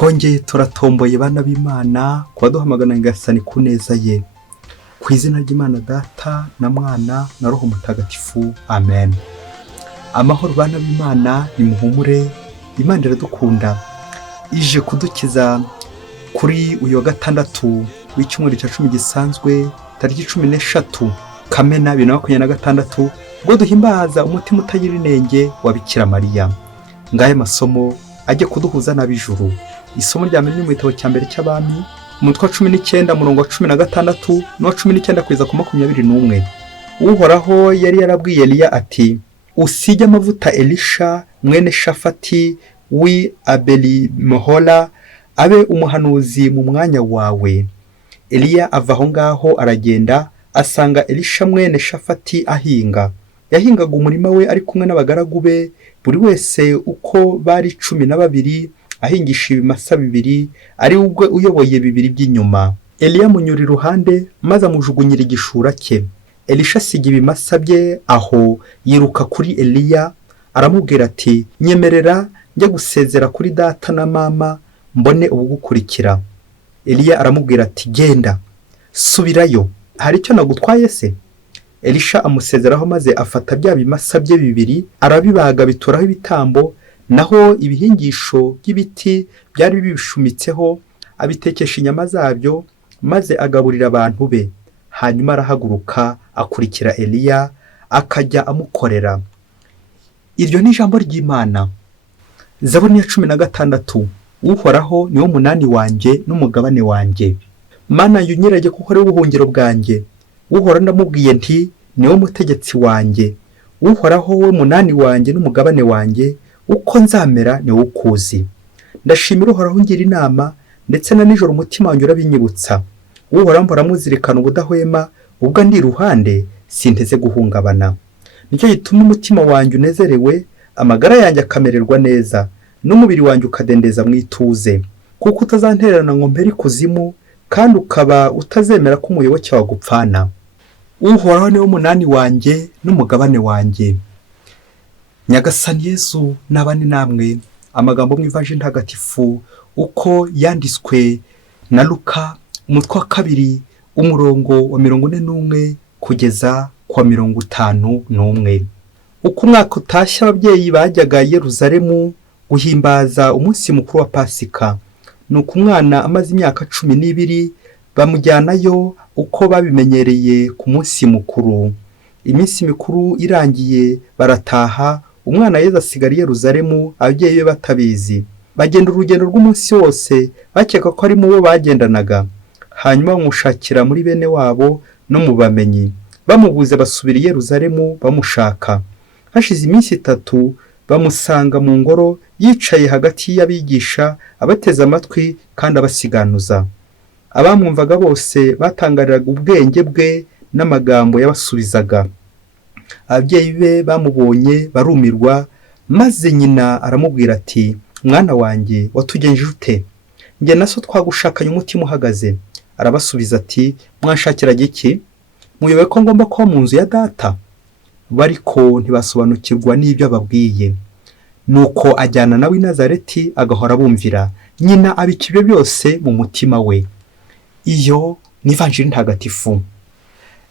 twongeye turatomboye bana b'Imana kuba duhamagana ngasani ku neza ye, ku izina ry'Imana Data na Mwana na Roho Mutagatifu, amen. Amahoro bana b'Imana, nimuhumure, Imana iradukunda, ije kudukiza kuri uyu wa gatandatu w'icyumweru cya 10 gisanzwe, tariki 13 Kamena 2026, ubwo duhimbaza umutima utagira inenge wa Bikira Mariya. Ngaye masomo ajye kuduhuza n'abijuru. Isomo rya mbere ni mu gitabo cya mbere cy'Abami, umutwe wa 19 murongo wa 16 no 19 kugeza ku 21. Uhoraho yari yarabwiye Eliya ati, usige amavuta Elisha mwene Shafati wi Abeli-Mehola abe umuhanuzi mu mwanya wawe. Eliya ava aho ngaho aragenda, asanga Elisha mwene Shafati ahinga. Yahingaga umurima we ari kumwe n'abagaragu be, buri wese uko bari 12, ahingisha ibimasa 2, ari ubwo uyoboye 2 by'inyuma. Eliya munyura iruhande maze amujugunyira igishura cye. Elisha asiga ibimasa bye aho, yiruka kuri Eliya aramubwira ati, nyemerera njya gusezera kuri data na mama mbone ubugukurikira. Eliya aramubwira ati, genda subirayo, hari icyo nagutwaye se? Elisha amusezeraho maze afata bya bimasa bye 2, arabibaga bituraho ibitambo, naho ibihingisho by'ibiti byari bibishumitseho abitekesha inyama zabyo, maze agaburira abantu be. Hanyuma arahaguruka akurikira Eliya akajya amukorera. Iryo ni ijambo ry'Imana. Zaburi ya 16. Uhoraho niwo munani wanjye n'umugabane wanjye. Mana yunyirage kuko ari ubuhungiro bwanjye. Uhora ndamubwiye nti, niwo mutegetsi wanjye. Uhoraho we munani wanjye n'umugabane wanjye, uko nzamera niwo ukuzi. Ndashimira Uhoraho ngira inama, ndetse na nijoro umutima wanjye urabinyibutsa. Uhoraho mpora muzirikana ubudahwema, ubwo ndi iruhande sinteze guhungabana. Nicyo gituma umutima wanjye unezerewe, amagara yanjye akamererwa neza, n'umubiri wanjye ukadendeza mu ituze. Kuko utazantererana ngo mpere ikuzimu, kandi ukaba utazemera ko umuyoboke wawe gupfana. Uhoraho niwo munani wanjye n'umugabane wanjye. Nyagasani Yesu nabane namwe. Amagambo mu Ivanjili ntagatifu uko yanditswe na Luka, umutwe wa 2 umurongo wa 41 kugeza kwa 51. Uko umwaka utashye, ababyeyi bajyaga i Yerusalemu guhimbaza umunsi mukuru wa Pasika. Nuko umwana amaze imyaka 12 bamujyanayo uko babimenyereye ku munsi mukuru. Iminsi mikuru irangiye barataha, umwana Yezu asigara i Yerusalemu, ababyeyi be batabizi. Bagenda urugendo rw'umunsi wose bakeka ko ari mu bo bagendanaga. Hanyuma bamushakira muri bene wabo no mu bamenyi. Bamubuze basubira i Yerusalemu bamushaka. Hashize iminsi 3 bamusanga mu ngoro yicaye hagati y'abigisha, abateze amatwi kandi abasiganuza. Abamwumvaga bose batangariraga ubwenge bwe n'amagambo yabasubizaga. Ababyeyi be bamubonye barumirwa, maze nyina aramubwira ati, mwana wanjye watugenje ute? Njye na so twagushakanye umutima uhagaze. Arabasubiza ati, mwanshakiraga iki? Muyobe ko ngomba kuba mu nzu ya data? Bariko ntibasobanukirwa n'ibyo ababwiye. Nuko ajyana nawe i Nazareti agahora bumvira. Nyina abikibye byose mu mutima we. Iyo ni Ivanjili ntagatifu.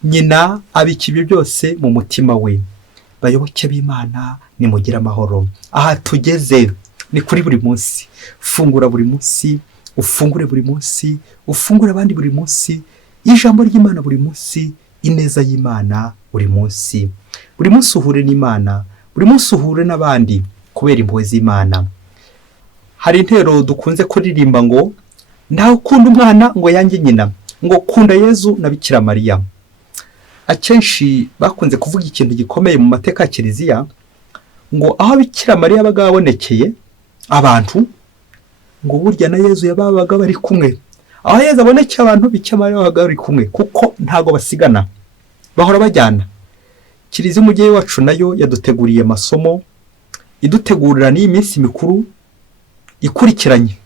Nyina abikibye byose mu mutima we. Bayoboke b'Imana, nimugire amahoro. Aha tugeze ni kuri buri munsi. Fungura buri munsi, ufungure buri munsi, ufungure abandi buri munsi, ijambo ry'Imana buri munsi, ineza y'Imana buri munsi. Buri munsi uhure n'Imana, buri munsi uhure n'abandi kubera impuhwe z'Imana. Hari intero dukunze kuririmba ngo, ndaho ukunda umwana ngo yange nyina, ngo kunda Yezu na Bikira Mariya. Akenshi bakunze kuvuga ikintu gikomeye mu mateka ya Kiliziya, ngo aho Bikira Mariya bagabonekeye abantu, ngo burya na Yezu yababaga bari kumwe. Aho Yezu abonekeye abantu, Bikira Mariya babaga bari kumwe, kuko ntago basigana, bahora bajyana. Kiliziya umubyeyi wacu nayo yaduteguriye amasomo, idutegurira n'iyi minsi mikuru ikurikiranye.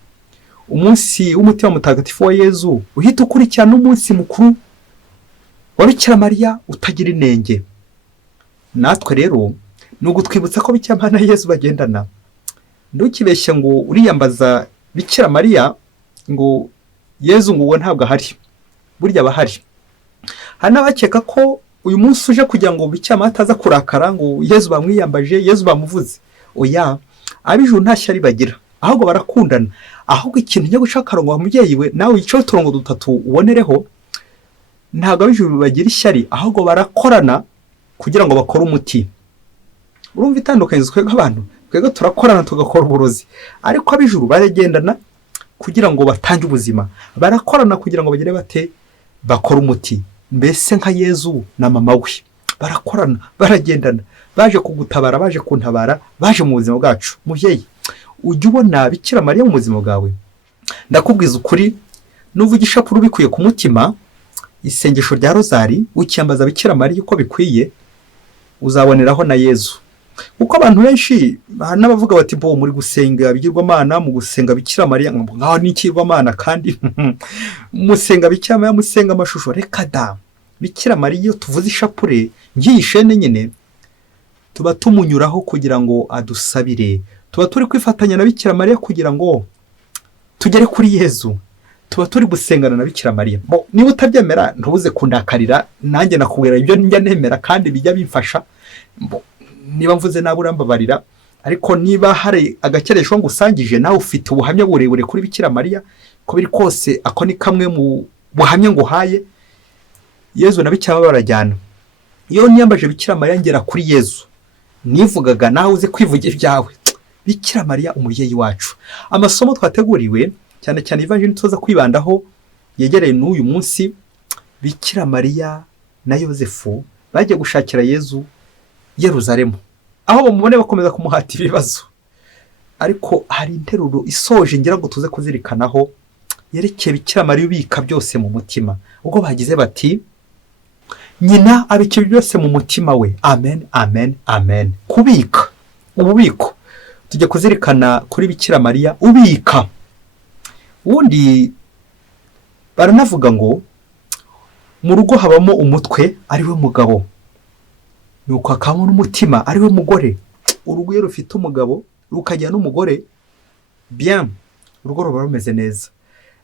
Umunsi w'umutima mutagatifu wa Yezu uhita ukurikirana umunsi mukuru wa Bikira Mariya utagira inenge. Natwe rero ni ugutwibutsa ko Bikira Mariya na Yezu bagendana. Ndukibeshya ngo uriyambaza Bikira Mariya ngo Yezu ngo uwo ntabwo ahari, burya aba ahari. Hari n'abakeka ko uyu munsi uje kugira ngo Bikira Mariya ataza kurakara ngo Yezu bamwiyambaje, Yezu bamuvuze. Oya, ab'ijuru nta shyari bagira, ahubwo barakundana. Ahubwo ikintu njya gushaka akarongo wa mubyeyi we, nawe yicaye uturongo dutatu ubonereho, ntabwo ab'ijuru bagira ishyari, ahubwo barakorana kugira ngo bakore umuti. Urumva itandukanye twebwe abantu, twebwe turakorana tugakora uburozi, ariko ab'ijuru baragendana kugira ngo batange ubuzima, barakorana kugira ngo bagire bate, bakora umuti. Mbese nka Yezu na mama we barakorana, baragendana, baje kugutabara, baje kuntabara, baje mu buzima bwacu. Mubyeyi, ujya ubona Bikira Mariya mu buzima bwawe? Ndakubwiza ukuri, nuvuga ishapuru bikuye ku mutima, isengesho rya rozari ukiyambaza Bikira Mariya uko bikwiye, uzaboneraho na Yezu. Kuko abantu benshi n'abavuga bati bo muri gusenga bigirwamana, mu gusenga Bikira Mariya ngaho n'ikirwamana, kandi musenga Bikira Mariya, musenga amashusho. Reka da, Bikira Mariya iyo tuvuze ishapure ngiyishene nyine, tuba tumunyuraho kugira ngo adusabire, tuba turi kwifatanya na Bikira Mariya kugira ngo tugere kuri Yezu, tuba turi gusengana na Bikira Mariya. Niba utabyemera ntubuze kundakarira, nanjye nakubwira ibyo njya nemera kandi bijya bimfasha. Niba mvuze nabi urambabarira, ariko niba hari agakeresho ngusangije nawe ufite ubuhamya burebure kuri Bikira Mariya, ko biri kose ako ni kamwe mu buhamya nguhaye. Yezu na Bikira barajyana. Iyo niyambaje Bikira Mariya ngera kuri Yezu, nivugaga nawe uze kwivugira ibyawe. Bikira Mariya umubyeyi wacu. Amasomo twateguriwe cyane cyane Evangelii tuza kwibandaho yegereye n'uyu munsi, Bikira Mariya na Yosefu bagiye gushakira Yezu Yeruzalemu, aho bamubone bakomeza kumuhata ibibazo. Ariko hari interuro isoje ngira ngo tuze kuzirikanaho yerekeye Bikira Mariya ubika byose mu mutima. Ubwo bagize bati, nyina abika byose mu mutima we. Amen, amen, amen. Kubika, ububiko. Tujya kuzirikana kuri Bikira Mariya ubika. Ubundi baranavuga ngo mu rugo habamo umutwe ari we mugabo, nuko hakabamo n'umutima ari we mugore. Urugo iyo rufite umugabo rukagira n'umugore, bien, urugo ruba rumeze neza.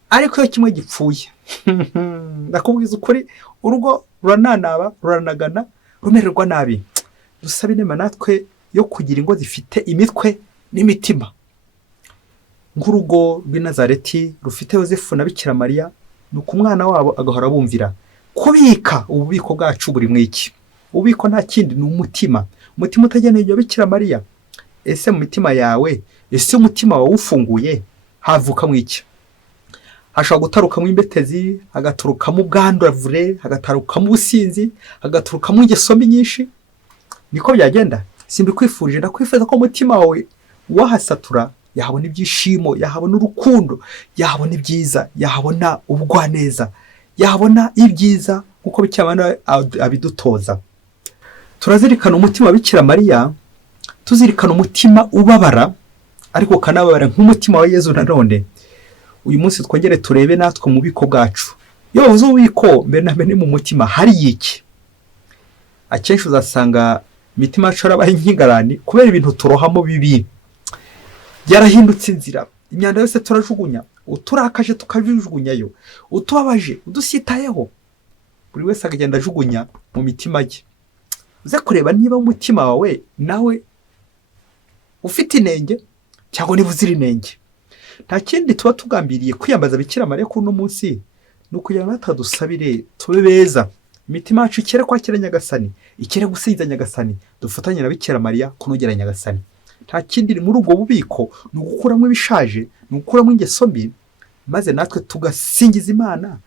Ariko iyo kimwe gipfuye, ndakubwiza ukuri, urugo rurananaba, ruranagana, rumererwa nabi. Dusaba inema natwe yo kugira ingo zifite imitwe n'imitima. Nk'urugo rw'i Nazareti rufite Yosefu na Bikira Mariya, nuko umwana wabo agahora bumvira. Kubika ububiko bwacu buri mwiki. Ububiko nta kindi ni umutima. Umutima utageneye ibyo Bikira Mariya. Ese mu mitima yawe, ese umutima wawe ufunguye, havuka mwiki? Hashobora gutarukamo imbetezi, hagaturukamo ubwandavure, hagatarukamo ubusinzi, hagaturukamo ingeso mbi nyinshi. Niko byagenda. Simbikwifurije, ndakwifuza ko umutima wawe wahasatura, yahabona ibyishimo, yahabona urukundo, yahabona ibyiza, yahabona ubugwaneza, yahabona ibyiza nkuko Bikira Mariya abidutoza. Turazirikana umutima wa Bikira Mariya, tuzirikana umutima ubabara, ariko kanababara nk'umutima wa Yezu. Nanone uyu munsi twongere turebe natwe mu biko bwacu. Iyo bavuze ububiko, mbere na mbere mu mutima hari iki? Akenshi uzasanga imitima yacu yarabaye nk'ingarani kubera ibintu turohamo bibi. Yarahindutse inzira, imyanda yose turajugunya, uturakaje tukabijugunyayo, utubabaje udusitayeho, buri wese akagenda ajugunya mu mitima ye. Uze kureba niba umutima wawe nawe ufite inenge cyangwa niba uzira inenge. Nta kindi tuba tugambiriye kwiyambaza Bikira Mariya kuri uno munsi, ni ukugira ngo natadusabire tube beza, imitima yacu ikere kwakira Nyagasani, ikere gusiza Nyagasani, dufatanye na Bikira Mariya kunogera Nyagasani. Nta kindi muri ubwo bubiko ni ugukuramo ibishaje, ni ugukuramo ingeso mbi, maze natwe tugasingiza Imana,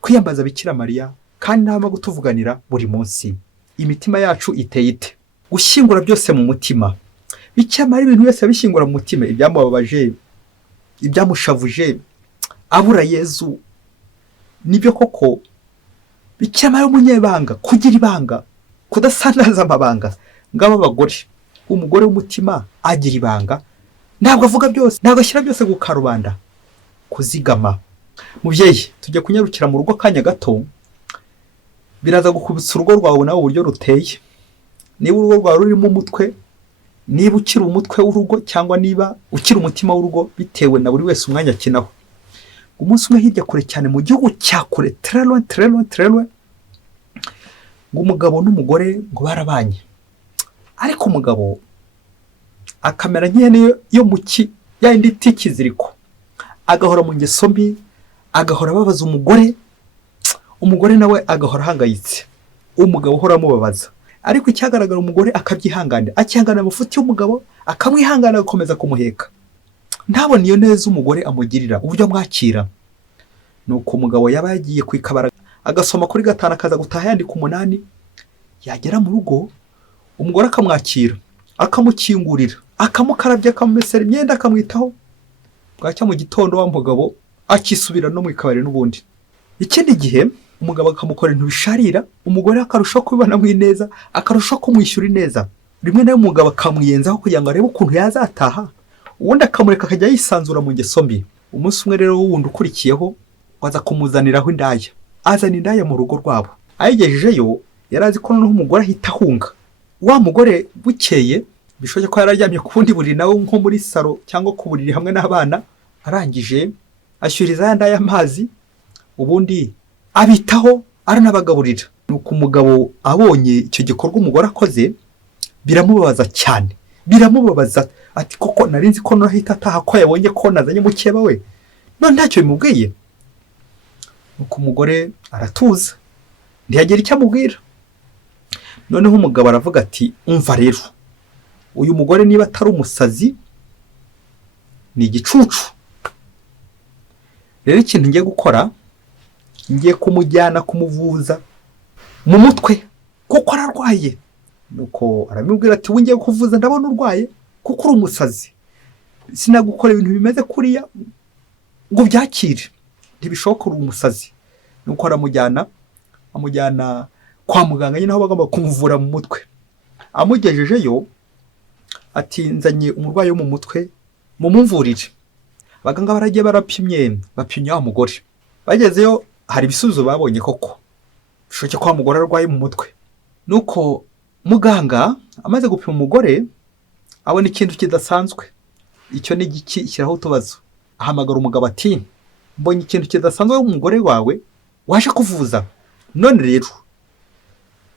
kwiyambaza Bikira Mariya kandi ntama gutuvuganira buri munsi. Imitima yacu iteye ite? Gushyingura byose mu mutima. Bikira Mariya ibintu byose abishyingura mu mutima, ibyamubabaje, ibyamushavuje, abura Yezu. Nibyo koko Bikira Mariya umunyebanga, kugira ibanga, kudasandaza amabanga. Ngabo abagore, umugore w'umutima agira ibanga, ntabwo avuga byose, ntabwo ashyira byose ku karubanda. Kuzigama. Mubyeyi, tujya kunyarukira mu rugo kanya gato, biraza gukubitsa urugo rwawe nawe uburyo ruteye. Niba urugo rwawe rurimo umutwe, niba ukiri umutwe w'urugo cyangwa niba ukiri umutima w'urugo, bitewe na buri wese umwanya akinaho. Umunsi umwe hirya kure cyane mu gihugu cya kure, tererwe, ngo umugabo n'umugore ngo barabanye, ariko umugabo akamera nk'ihene yo mu yindi tikiziriko, agahora mu ngeso mbi, agahora ababaza umugore nawe agahora ahangayitse, umugabo uhora amubabaza. Ariko icyagaragara umugore akabyihanganira, akihangana amafuti y'umugabo, akamwihangana agakomeza kumuheka, ntabone iyo neza umugore amugirira, uburyo amwakira. Nuko umugabo yaba yagiye ku ikabara agasoma kuri 5 akaza gutaha yandika 8, yagera mu rugo umugore akamwakira, akamukingurira, akamukarabya, akamumesera imyenda, akamwitaho. Bwacya mu gitondo wa mugabo akisubira no mu ikabari n'ubundi. Ikindi gihe umugabo akamukora ibintu bisharira, umugore akarushaho kubibona mu ineza, akarushaho kumwishyura ineza. Rimwe nayo umugabo akamwiyenzaho kugira ngo arebe ukuntu yazataha, ubundi akamureka akajya yisanzura mu ngeso mbi. Umunsi umwe rero wundi ukurikiyeho waza kumuzaniraho indaya, azana indaya mu rugo rwabo. Ayigejejeyo yarazi ko noneho umugore ahita ahunga. Wa mugore bukeye bishoje ko yararyamye ku bundi buriri nawe nko muri saro cyangwa ku buriri hamwe n'abana, arangije ashyuriza ya ndaya amazi, ubundi abitaho aranabagaburira. Nuko umugabo abonye icyo gikorwa umugore akoze, biramubabaza cyane, biramubabaza ati koko narinzi ko no hita ataha ko yabonye ko nazanye mukeba we, none ntacyo bimubwiye. Nuko umugore aratuza, ntiyagira icyo amubwira. Noneho umugabo aravuga ati umva rero, uyu mugore niba atari umusazi ni igicucu. Rero ikintu ngiye gukora, ngiye kumujyana kumuvuza mu mutwe kuko ararwaye. Nuko aramubwira ati ngiye kuvuza ndabona urwaye kuko uri umusazi, sinagukora ibintu bimeze kuriya ngo byakire, ntibishoboka uri umusazi. Nuko amujyana kwa muganga, nyine aho bagomba kumuvura mu mutwe. Amugejejeyo ati nzanye umurwayi wo mu mutwe mumumvurire. Abaganga baragiye bapimye wa mugore. Bagezeyo hari ibisubizo babonye koko bishoboke ko wa mugore arwaye mu mutwe. Nuko muganga amaze gupima umugore abona ikintu kidasanzwe. Icyo ni igiki? Shyiraho utubazo. Ahamagara umugabo ati mbonye ikintu kidasanzwe mu mugore wawe waje kuvuza. None rero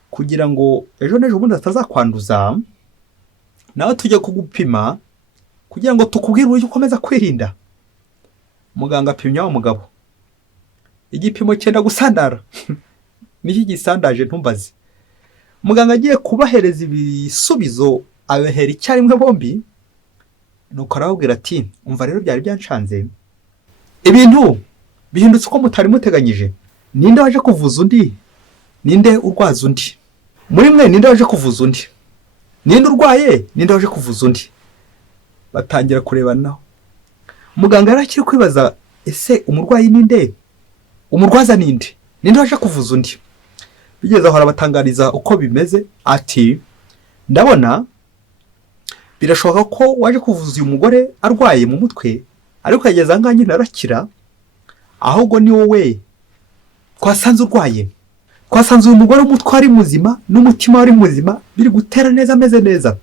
kugira ngo ejo n'ejo bundi atazakwanduza, nawe tujye kugupima kugira ngo tukubwire uburyo ukomeza kwirinda. Muganga apimye wa mugabo, igipimo cyenda gusandara. Niki gisandaje ntumbaze. Muganga agiye kubahereza ibisubizo, abahera icyarimwe bombi. Nuko arababwira ati umva rero byari byanshanze, ibintu bihindutse uko mutari muteganyije. Ninde waje kuvuza undi? Ninde urwaza undi? Muri mwe ninde waje kuvuza undi? Ninde urwaye? Ninde waje kuvuza undi? Batangira kurebanaho. Muganga yarakiri kwibaza, ese umurwayi ninde? Umurwaza ninde? Ninde waje kuvuza undi? Bigeze aho arabatangariza uko bimeze, ati ndabona birashoboka ko waje kuvuza uyu mugore arwaye mu mutwe, ariko yageze ahangaha nyine arakira, ahubwo ni wowe twasanze urwaye. Twasanze uyu mugore umutwe ari muzima n'umutima ari muzima, biri gutera neza, ameze neza,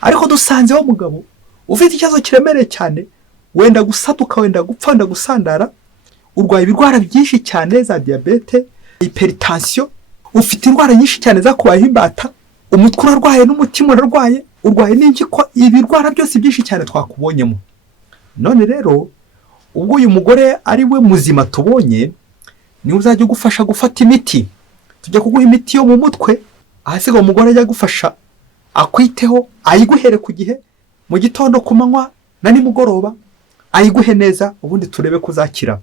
ariko dusanze wa mugabo ufite ikibazo kiremereye cyane, wenda gusaduka, wenda gupfa, wenda gusandara, urwaye ibirwara byinshi cyane, za diabete, hypertension, ufite indwara nyinshi cyane zakubayeho imbata, umutwe urarwaye n'umutima urarwaye, urwaye n'injiko, ibirwara byose byinshi cyane twakubonyemo. None rero ubwo uyu mugore ari we muzima tubonye, niwe uzajya ugufasha gufata imiti. Tujya kuguha imiti yo mu mutwe, ahasiga umugore ajya gufasha akwiteho, ayiguhere ku gihe, mu gitondo, ku manywa na nimugoroba, ayiguhe neza, ubundi turebe kuzakira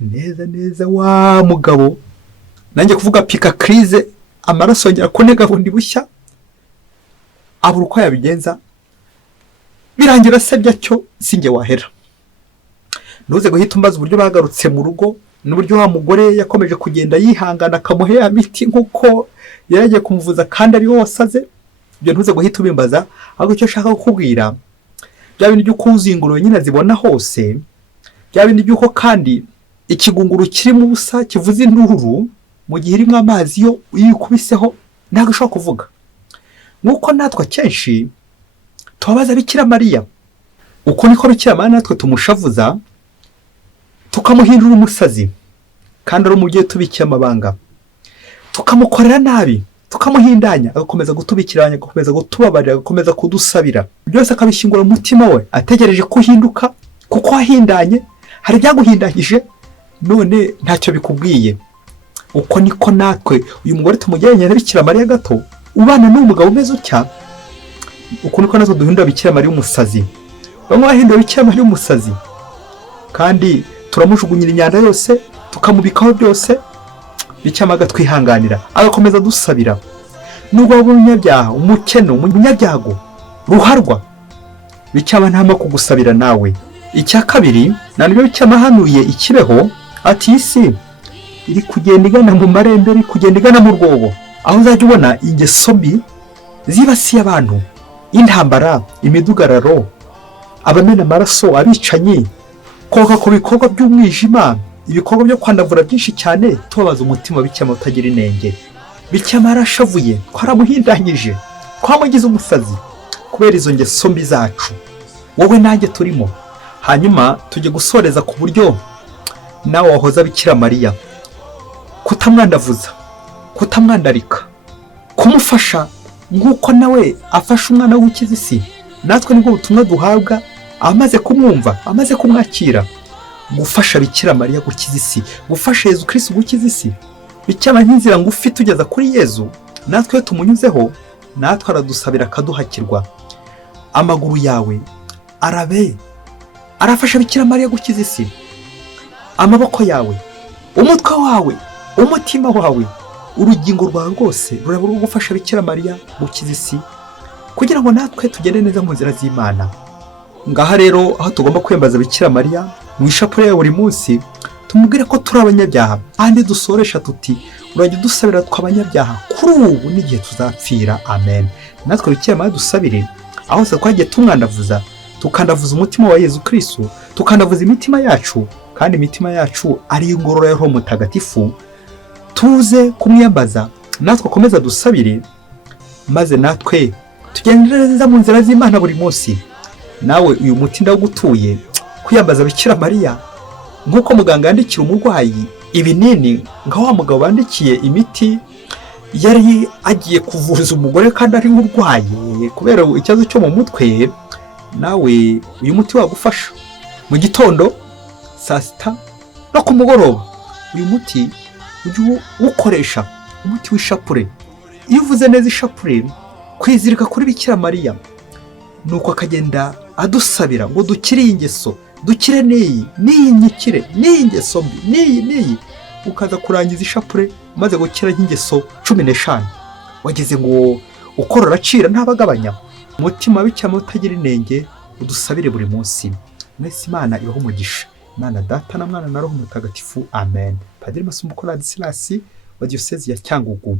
neza. Wa mugabo nanjye kuvuga pika crise, amaraso yongera kunega bundi bushya, abura uko yabigenza, birangira sebya cyo singe wahera. Ntuze guhita umbaza uburyo bagarutse mu rugo, n'uburyo wa mugore yakomeje kugenda yihangana, akamuha ya miti nkuko yaragiye kumuvuza kandi ari wasaze. Ibyo ntuze guhita ubimbaza, ahubwo icyo shaka kukubwira, bya bintu by'uko uzingurube nyine zibona hose, bya bintu by'uko kandi ikigunguru kirimo ubusa kivuza induru mu gihe irimo amazi, yo uyikubiseho ntabwo ushobora kuvuga. nk'uko natwe akenshi tubabaza Bikira Mariya, uko niko Bikira Mariya natwe tumushavuza tukamuhindura umusazi kandi ari umubyeyi tubikiye amabanga, tukamukorera nabi, tukamuhindanya, agakomeza gutubikiranya, agakomeza gutubabarira, agakomeza kudusabira, byose akabishyingura mu mutima we ategereje kuhinduka, kuko wahindanye, hari ibyaguhindanyije none ntacyo bikubwiye. Uko niko natwe uyu mugore tumugereranya na Bikira Mariya gato ubana n'umugabo umeze utya, uko niko natwe duhindura Bikira Mariya umusazi. Bamwe bahindura Bikira Mariya umusazi kandi turamujugunyira imyanda yose, tukamubikaho byose, Bikira Mariya agatwihanganira, agakomeza dusabira. Nubwo waba umunyabyaha, umukene, umunyabyago, ruharwa, Bikira Mariya ntama kugusabira nawe. Icya kabiri, nabyo Bikira Mariya ahanuye ikibeho ati isi iri kugenda igana mu marembe, iri kugenda igana mu rwobo, aho uzajya ubona ingeso mbi zibasiye abantu, intambara, imidugararo, abamena amaraso, abicanyi, koka ku bikorwa by'umwijima, ibikorwa byo kwandavura byinshi cyane, tubabaza umutima wa Bikira Mariya utagira inenge. Bikira Mariya arashavuye, twaramuhindanyije, twamugize umusazi kubera izo ngeso mbi zacu, wowe nanjye turimo. Hanyuma tujye gusoreza ku buryo nawe wahoza Bikira Mariya, kutamwandavuza, kutamwandarika, kumufasha nk'uko nawe afasha umwana w'ukiza isi. Natwe nibwo butumwa duhabwa amaze kumwumva, amaze kumwakira, gufasha Bikira Mariya gukiza isi, gufasha Yezu Kristo gukiza isi. Bikira Mariya nk'inzira ngufi tugeza kuri Yezu, natwe tumunyuzeho, natwe aradusabira akaduhakirwa. Amaguru yawe arabe, arafasha Bikira Mariya gukiza isi. Amaboko yawe, umutwe wawe, umutima wawe, urugingo rwawe rwose rurabura gufasha Bikira Mariya gukiza isi, kugira ngo natwe tugende neza mu nzira z'Imana. Ngaha rero aho tugomba kwembaza Bikira Mariya mu ishapule ya buri munsi, tumubwire ko turi abanyabyaha kandi dusoresha tuti urajya udusabira tw'abanyabyaha kuri ubu n'igihe tuzapfira. Amen. Natwe Bikira Mariya dusabire aho se twagiye tumwandavuza, tukandavuza umutima wa Yezu Kristo, tukandavuza imitima yacu, kandi imitima yacu ari ingorora ya Roho Mutagatifu, tuze kumwiyambaza, natwe akomeza dusabire, maze natwe tugendere neza mu nzira z'Imana buri munsi. Nawe uyu muti ndagutuye kwiyambaza Bikira Mariya nk'uko muganga yandikira umurwayi ibinini, nka wa mugabo bandikiye imiti yari agiye kuvuza umugore kandi ari urwaye kubera ikibazo cyo mu mutwe. Nawe uyu muti wagufasha mu gitondo, saa sita no ku mugoroba. Uyu muti ujye ukoresha, umuti w'ishapure. Iyo uvuze neza ishapure, kwizirika kuri Bikira Mariya, nuko akagenda adusabira ngo dukire iyi ngeso, dukire n'iyi nyikire, n'iyi ngeso mbi, n'iyi, ukaza kurangiza ishapure maze gukira nk'ingeso 15. Wageze ngo ukorora acira ntabagabanya. Umutima Bikira Mariya utagira inenge, udusabire buri munsi. Mwese Imana ibaho umugisha. Imana Data na Mwana na Roho Mutagatifu. Amen. Padiri Masumbuko Ladislas wa Diocese ya Cyangugu.